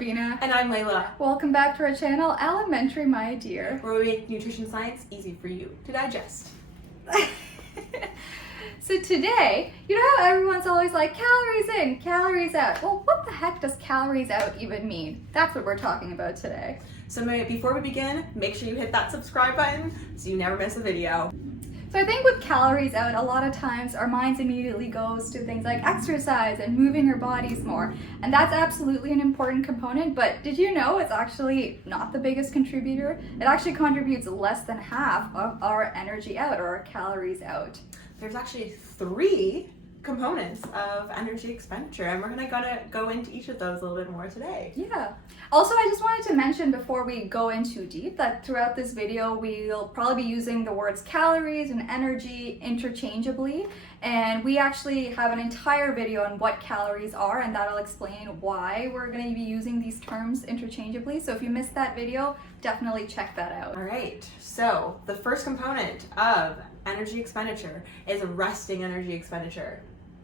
Rubina. And I'm Layla. Welcome back to our channel, Elementary My Dear. Where we make nutrition science easy for you to digest. So today, you know how everyone's always like, calories in, calories out. Well, what the heck does calories out even mean? That's what we're talking about today. So before we begin, make sure you hit that subscribe button so you never miss a video. So I think with calories out, a lot of times our minds immediately goes to things like exercise and moving our bodies more. And that's absolutely an important component, but did you know it's actually not the biggest contributor? It actually contributes less than half of our energy out, or our calories out. There's actually 3 components of energy expenditure, and we're gonna go into each of those a little bit more today. Yeah. Also, I just wanted to mention before we go in too deep that throughout this video we'll probably be using the words calories and energy interchangeably, and we actually have an entire video on what calories are, and that'll explain why we're going to be using these terms interchangeably. So if you missed that video, definitely check that out. All right, so the first component of energy expenditure is resting energy expenditure.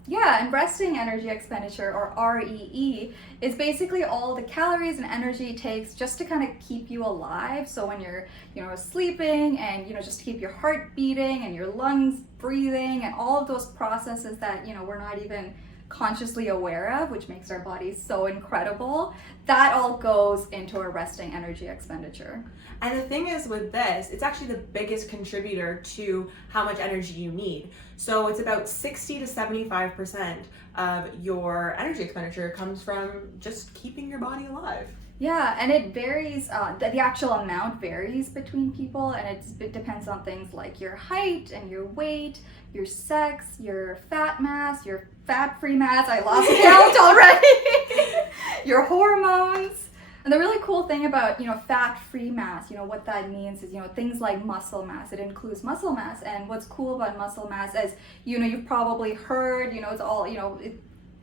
Yeah, and resting energy expenditure, or REE, is basically all the calories and energy it takes just to kind of keep you alive. So when you're, sleeping and, just to keep your heart beating and your lungs breathing and all of those processes that, we're not even consciously aware of, which makes our bodies so incredible, that all goes into our resting energy expenditure. And the thing is with this, it's actually the biggest contributor to how much energy you need. So it's about 60 to 75% of your energy expenditure comes from just keeping your body alive. Yeah, and it varies, the actual amount varies between people, and it depends on things like your height and your weight, your sex, your fat mass, your fat-free mass, I lost count already, your hormones. And the really cool thing about, fat-free mass, what that means is, things like muscle mass. It includes muscle mass, and what's cool about muscle mass is, you've probably heard, it's all,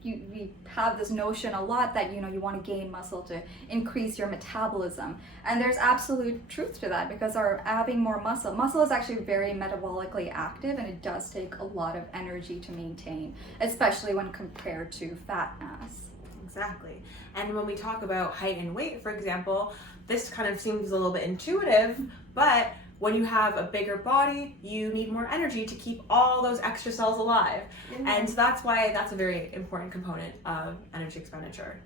we have this notion a lot that, you want to gain muscle to increase your metabolism. And there's absolute truth to that, because having more muscle is actually very metabolically active, and it does take a lot of energy to maintain, especially when compared to fat mass. Exactly. And when we talk about height and weight, for example, this kind of seems a little bit intuitive, but when you have a bigger body, you need more energy to keep all those extra cells alive. Mm-hmm. And so that's why that's a very important component of energy expenditure.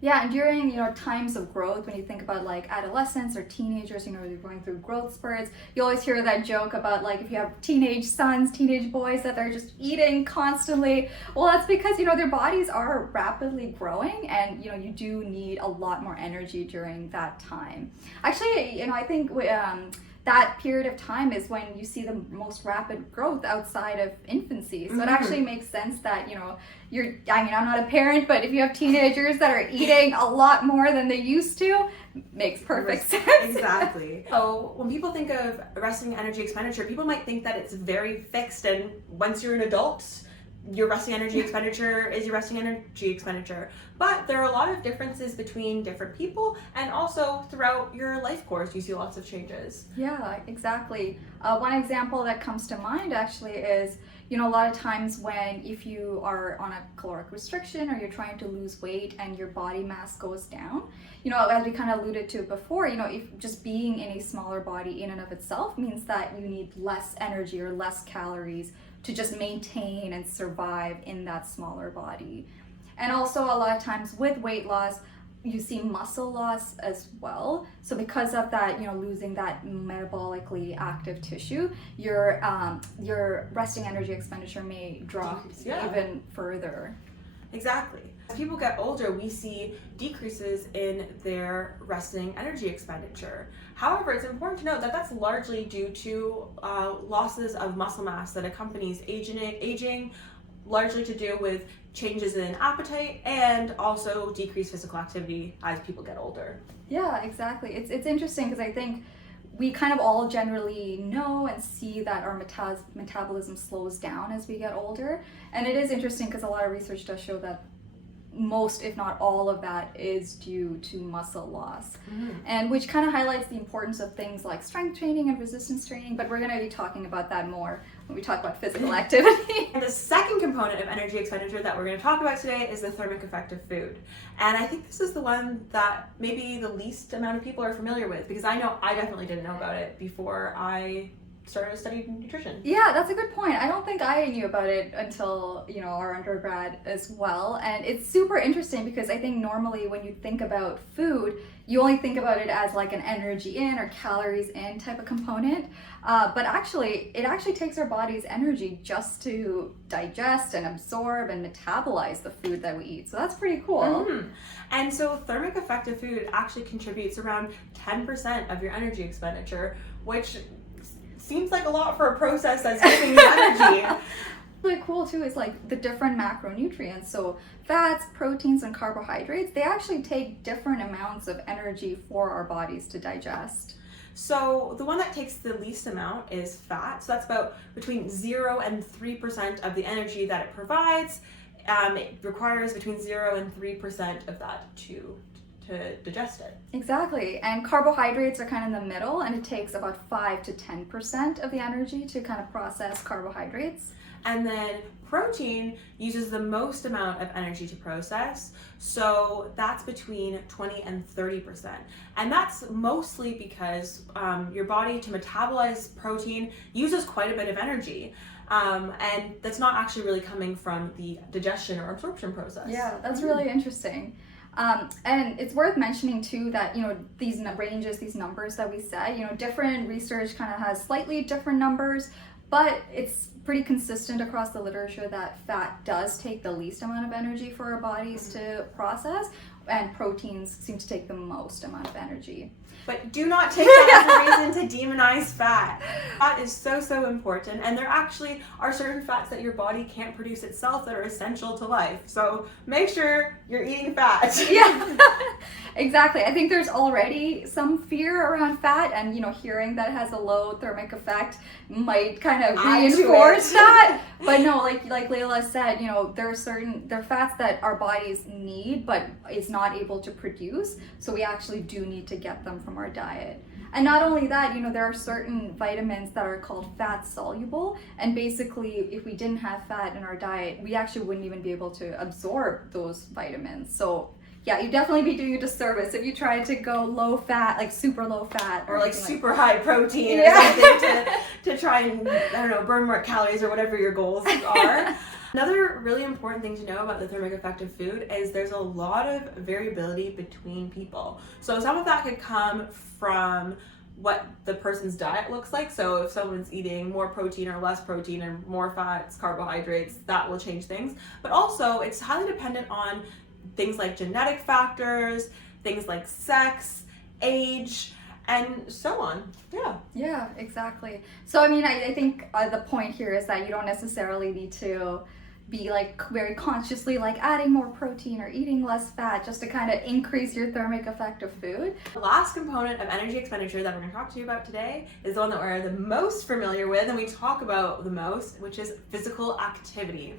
Yeah, and during, times of growth, when you think about like adolescents or teenagers, they're going through growth spurts, you always hear that joke about like if you have teenage sons, teenage boys that they're just eating constantly. Well, that's because, their bodies are rapidly growing, and, you do need a lot more energy during that time. Actually, I think that period of time is when you see the most rapid growth outside of infancy. So it actually makes sense that, I'm not a parent, but if you have teenagers that are eating a lot more than they used to, makes perfect sense. Exactly. So when people think of resting energy expenditure, people might think that it's very fixed, and once you're an adult, your resting energy expenditure is your resting energy expenditure. But there are a lot of differences between different people, and also throughout your life course you see lots of changes. Yeah, exactly. One example that comes to mind actually is, a lot of times if you are on a caloric restriction, or you're trying to lose weight and your body mass goes down, as we kind of alluded to before, if just being in a smaller body in and of itself means that you need less energy or less calories to just maintain and survive in that smaller body. And also a lot of times with weight loss, you see muscle loss as well. So because of that, losing that metabolically active tissue, your resting energy expenditure may drop even further. Exactly. As people get older, we see decreases in their resting energy expenditure. However, it's important to note that that's largely due to losses of muscle mass that accompanies aging, largely to do with changes in appetite and also decreased physical activity as people get older. Yeah, exactly. It's interesting because I think we kind of all generally know and see that our metabolism slows down as we get older. And it is interesting because a lot of research does show that most, if not all of that, is due to muscle loss. And which kind of highlights the importance of things like strength training and resistance training, but we're going to be talking about that more when we talk about physical activity. And the second component of energy expenditure that we're going to talk about today is the thermic effect of food. And I think this is the one that maybe the least amount of people are familiar with, because I know I definitely didn't know about it before I started studying nutrition. Yeah, that's a good point. I don't think I knew about it until, our undergrad as well. And it's super interesting because I think normally when you think about food, you only think about it as like an energy in or calories in type of component. But actually, it actually takes our body's energy just to digest and absorb and metabolize the food that we eat. So that's pretty cool. Mm-hmm. And so thermic effect of food actually contributes around 10% of your energy expenditure, which seems like a lot for a process that's giving you energy. Really cool too is like the different macronutrients. So fats, proteins, and carbohydrates, they actually take different amounts of energy for our bodies to digest. So the one that takes the least amount is fat. So that's about between 0 and 3% of the energy that it provides. It requires between 0 and 3% of that to digest it. Exactly. And carbohydrates are kind of in the middle, and it takes about 5 to 10% of the energy to kind of process carbohydrates. And then protein uses the most amount of energy to process, so that's between 20 and 30%. And that's mostly because your body, to metabolize protein, uses quite a bit of energy. And that's not actually really coming from the digestion or absorption process. Yeah, that's really interesting. And it's worth mentioning too that, these ranges, these numbers that we said, different research kind of has slightly different numbers, but it's pretty consistent across the literature that fat does take the least amount of energy for our bodies to process, and proteins seem to take the most amount of energy. But do not take that as a reason to demonize fat. Fat is so, so important, and there actually are certain fats that your body can't produce itself that are essential to life. So make sure you're eating fat. Yeah, exactly. I think there's already some fear around fat, and hearing that it has a low thermic effect might kind of reinforce that. But no, like Layla said, there are fats that our bodies need but is not able to produce. So we actually do need to get them from our diet. And not only that, there are certain vitamins that are called fat soluble, and basically if we didn't have fat in our diet, we actually wouldn't even be able to absorb those vitamins. So yeah, you'd definitely be doing a disservice if you try to go low fat, like super low fat. Or like super high protein or something to try and, burn more calories or whatever your goals are. Another really important thing to know about the thermic effect of food is there's a lot of variability between people. So some of that could come from what the person's diet looks like. So if someone's eating more protein or less protein and more fats, carbohydrates, that will change things. But also it's highly dependent on things like genetic factors, things like sex, age, and so on. Yeah, exactly. So I think the point here is that you don't necessarily need to be very consciously adding more protein or eating less fat just to kind of increase your thermic effect of food. The last component of energy expenditure that we're going to talk to you about today is the one that we're the most familiar with and we talk about the most, which is physical activity.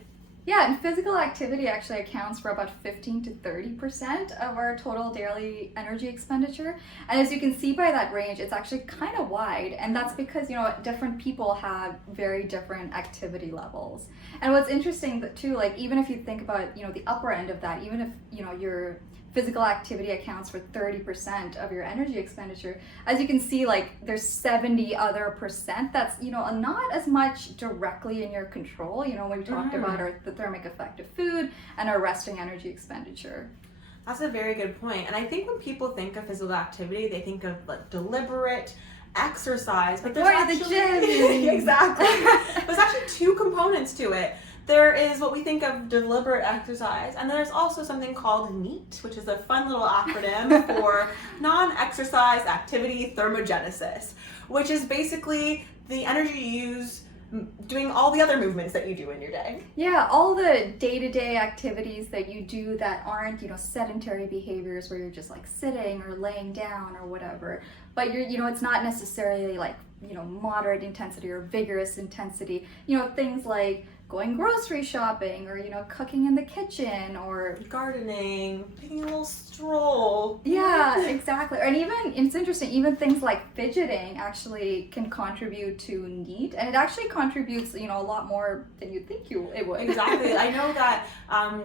Yeah, and physical activity actually accounts for about 15 to 30% of our total daily energy expenditure. And as you can see by that range, it's actually kind of wide. And that's because, different people have very different activity levels. And what's interesting too, even if you think about, the upper end of that, even if, your physical activity accounts for 30% of your energy expenditure, as you can see, there's 70 other percent that's, not as much directly in your control. When we talked about the thermic effect of food and our resting energy expenditure. That's a very good point. And I think when people think of physical activity, they think of deliberate exercise, but there's actually the gym. Exactly. There's actually two components to it. There is what we think of deliberate exercise, and then there's also something called NEAT, which is a fun little acronym for non-exercise activity thermogenesis, which is basically the energy you use doing all the other movements that you do in your day. Yeah, all the day-to-day activities that you do that aren't, sedentary behaviors where you're just sitting or laying down or whatever. But you're, it's not necessarily moderate intensity or vigorous intensity. Things like going grocery shopping, or cooking in the kitchen, or gardening, taking a little stroll. Yeah, exactly. And even, it's interesting, even things like fidgeting actually can contribute to NEAT, and it actually contributes a lot more than you'd think it would. Exactly. I know that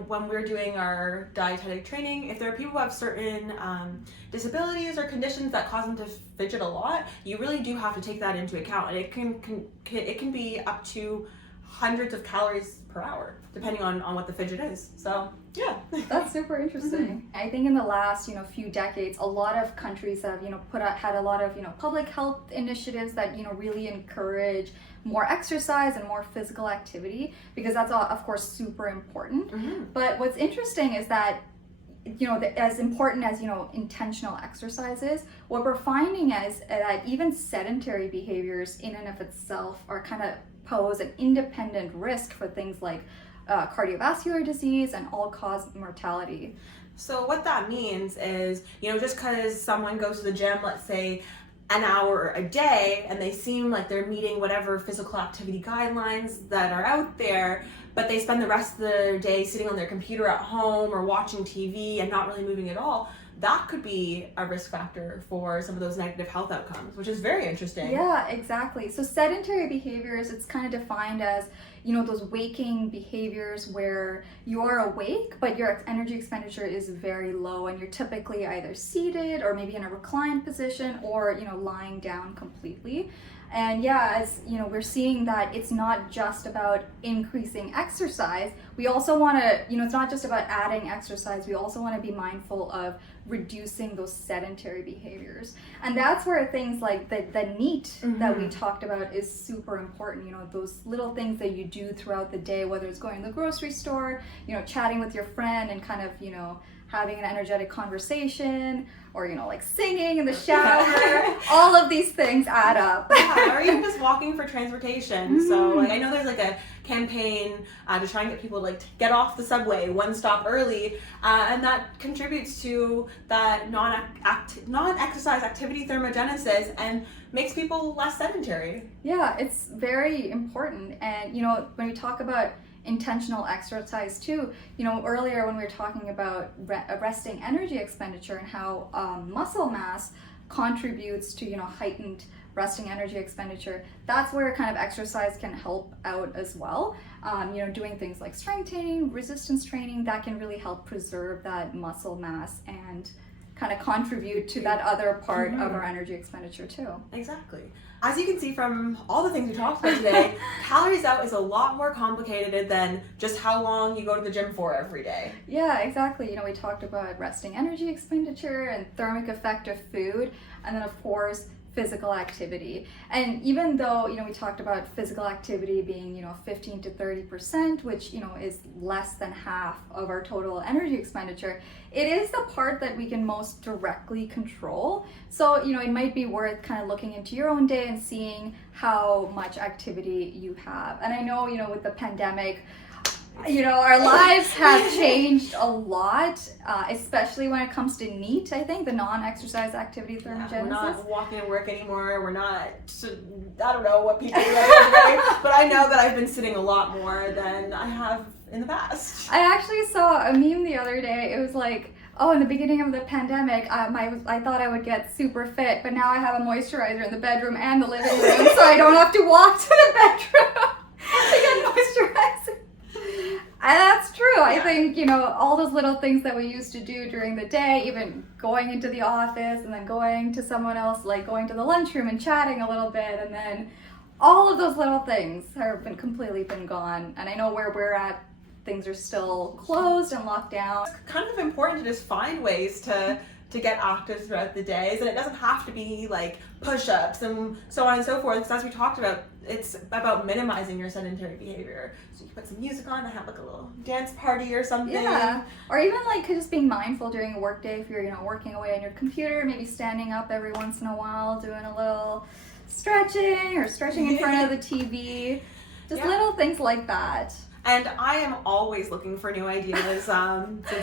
when we're doing our dietetic training, if there are people who have certain disabilities or conditions that cause them to fidget a lot, you really do have to take that into account, and it can be up to hundreds of calories per hour, depending on what the fidget is. So yeah, that's super interesting. I think in the last few decades, a lot of countries have had a lot of public health initiatives that really encourage more exercise and more physical activity, because that's of course super important. But what's interesting is that as important as intentional exercise is, what we're finding is that even sedentary behaviors in and of itself are kind of pose an independent risk for things like cardiovascular disease and all-cause mortality. So what that means is, just because someone goes to the gym, let's say an hour a day, and they seem like they're meeting whatever physical activity guidelines that are out there, but they spend the rest of the day sitting on their computer at home or watching TV and not really moving at all, that could be a risk factor for some of those negative health outcomes, which is very interesting. Yeah, exactly. So sedentary behaviors, it's kind of defined as, those waking behaviors where you are awake, but your energy expenditure is very low, and you're typically either seated or maybe in a reclined position, or, lying down completely. And yeah, as we're seeing that it's not just about increasing exercise. We also want to, it's not just about adding exercise. We also want to be mindful of reducing those sedentary behaviors. And that's where things like the NEAT that we talked about is super important. Those little things that you do throughout the day, whether it's going to the grocery store, chatting with your friend and kind of, having an energetic conversation, or like singing in the shower. All of these things add up. Yeah, or even just walking for transportation. So I know there's a campaign to try and get people to get off the subway one stop early, and that contributes to that non-exercise activity thermogenesis and makes people less sedentary. Yeah, it's very important. And when we talk about intentional exercise too, earlier when we were talking about resting energy expenditure and how muscle mass contributes to heightened resting energy expenditure, that's where kind of exercise can help out as well. Doing things like strength training, resistance training, that can really help preserve that muscle mass and kind of contribute to that other part of our energy expenditure too. Exactly. As you can see from all the things we talked about today, calories out is a lot more complicated than just how long you go to the gym for every day. Yeah, exactly. We talked about resting energy expenditure and thermic effect of food, and then of course physical activity. And even though we talked about physical activity being 15 to 30%, which is less than half of our total energy expenditure, it is the part that we can most directly control. So it might be worth kind of looking into your own day and seeing how much activity you have. And I know with the pandemic, our lives have changed a lot, especially when it comes to NEAT, I think, the non-exercise activity thermogenesis. Yeah, we're not walking to work anymore. We're not, I don't know what people do every day, but I know that I've been sitting a lot more than I have in the past. I actually saw a meme the other day. It was like, oh, in the beginning of the pandemic, I thought I would get super fit, but now I have a moisturizer in the bedroom and the living room, so I don't have to walk to the bedroom to get moisturizer. And that's true. I think, all those little things that we used to do during the day, even going into the office and then going to someone else, like going to the lunchroom and chatting a little bit, and then all of those little things have completely been gone. And I know where we're at, things are still closed and locked down. It's kind of important to just find ways to get active throughout the days, and it doesn't have to be like push-ups and so on and so forth, because as we talked about, it's about minimizing your sedentary behavior. So you put some music on and have a little dance party or something. Yeah, or even just being mindful during a work day. If you're working away on your computer, maybe standing up every once in a while, doing a little stretching or stretching in front of the TV. Just little things like that. And I am always looking for new ideas since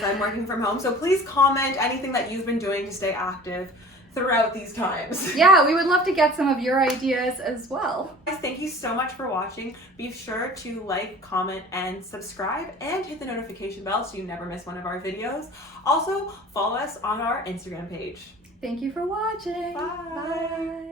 I'm working from home. So please comment anything that you've been doing to stay active throughout these times. Yeah, we would love to get some of your ideas as well. Guys, thank you so much for watching. Be sure to like, comment, and subscribe, and hit the notification bell so you never miss one of our videos. Also, follow us on our Instagram page. Thank you for watching. Bye. Bye.